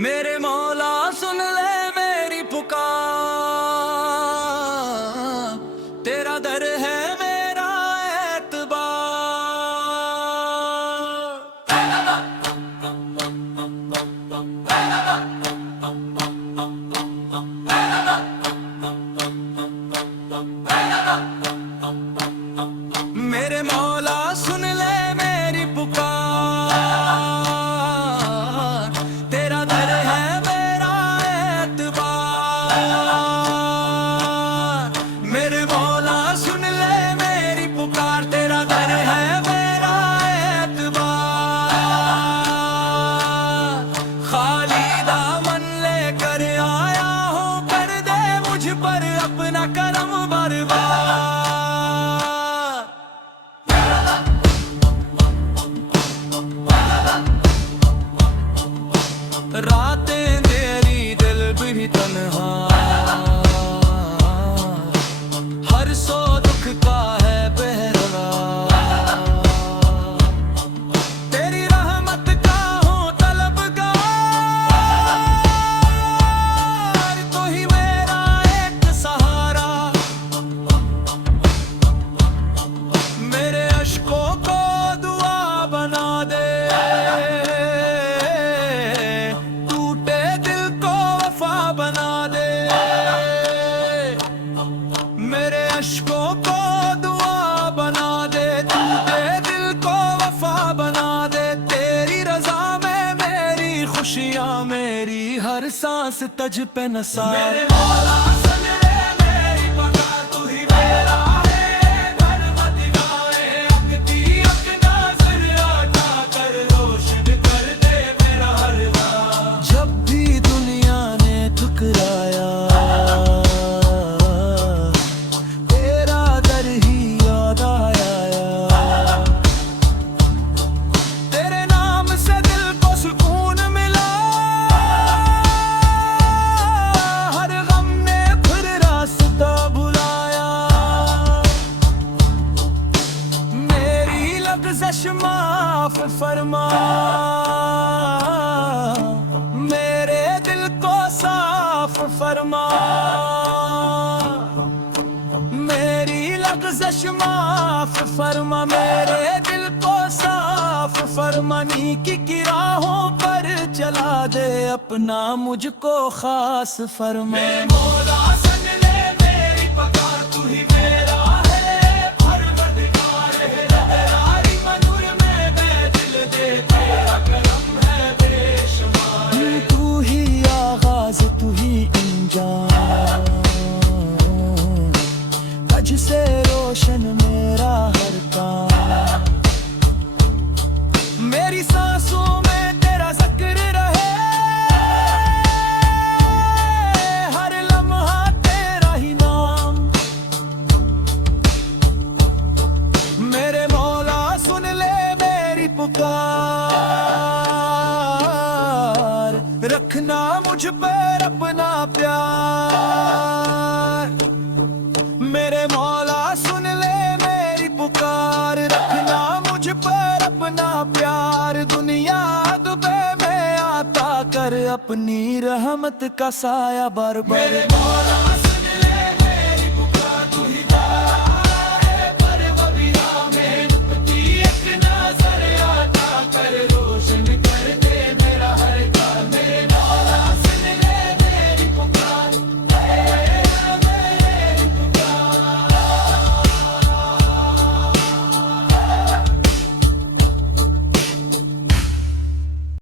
मेरे मौला सुन ले मेरी पुकार, तेरा दर है मेरा एतबार। मेरे मौला सुन ले मेरी पुकार, तेरा दर है मेरा एतबार। मेरे मौला सुन ले मेरी पुकार, तेरा दर है मेरा एतबार। खाली दामन लेकर आया हूँ, कर दे मुझ पर अपना करम बरबार। रातें तेरी दिल भी तन्हा, हर सो दुख का है पहरवा। तेरी रहमत का हूँ तलबगार, तो ही मेरा एक सहारा। मेरे अश्कों को दुआ बना दे, बना दे। मेरे अश्कों को दुआ बना दे, टूटे दिल को वफा बना दे। तेरी रजा में मेरी खुशियाँ, मेरी हर सांस तज पे नसार। मेरे मौला सुन ले मेरी पुकार, तू ही मेरा है परवरदिगार। अकती अक नज़र अता कर, रोशन कर दे मेरा हर राह। जब भी दुनिया ने ठुकराया, तेरा दर ही याद आया। तेरे नाम से दिल को सुकून मिला, हर गम ने फिर रास्ता भुलाया। मेरी लग़ज़श माफ फरमा, मेरे दिल को साफ फरमा। मेरी लग़ज़श माफ फरमा, मेरे दिल को साफ फरमा। नेकी की राहों पर चला दे, अपना मुझको खास फरमा। मेरे मौला सुन ले मेरी पुकार, तू ही मेरा है परवरदिगार। रहबरारी मनूर में दिल दे, तेरा करम है बेशुमार। तू ही आगाज़, तू ही अंजाम, तज से रोशन मेरा हर काम। मेरी सांसों में तेरा ज़िक्र रहे, हर लम्हा तेरा ही नाम। मेरे मौला सुन ले मेरी पुकार, रखना मुझ पर अपना प्यार। मेरे मौला सुन ले मेरी पुकार, रखना मुझ पर अपना प्यार। दुनिया दुबे में आता कर, अपनी रहमत का साया बार बार। मेरे मौला